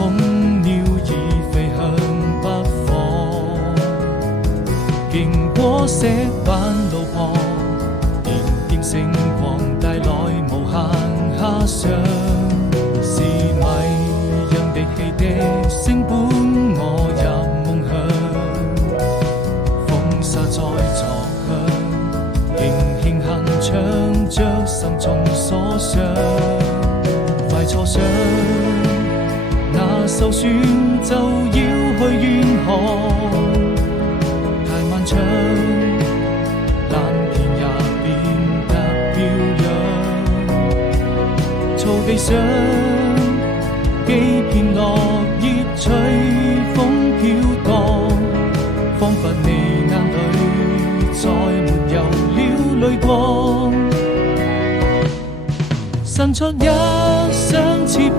空鳥已飛向北方，經過石板路旁，點點星光帶來無限遐想，是迷人的汽笛聲伴我入夢鄉，風沙在作響，輕輕哼唱着心中所想，快坐上那艘船就要去遠航，太漫長，藍天也變得飄揚，草地上幾片落葉隨風飄蕩，彷彿你眼裏再沒有了淚光，伸出一雙翅膀，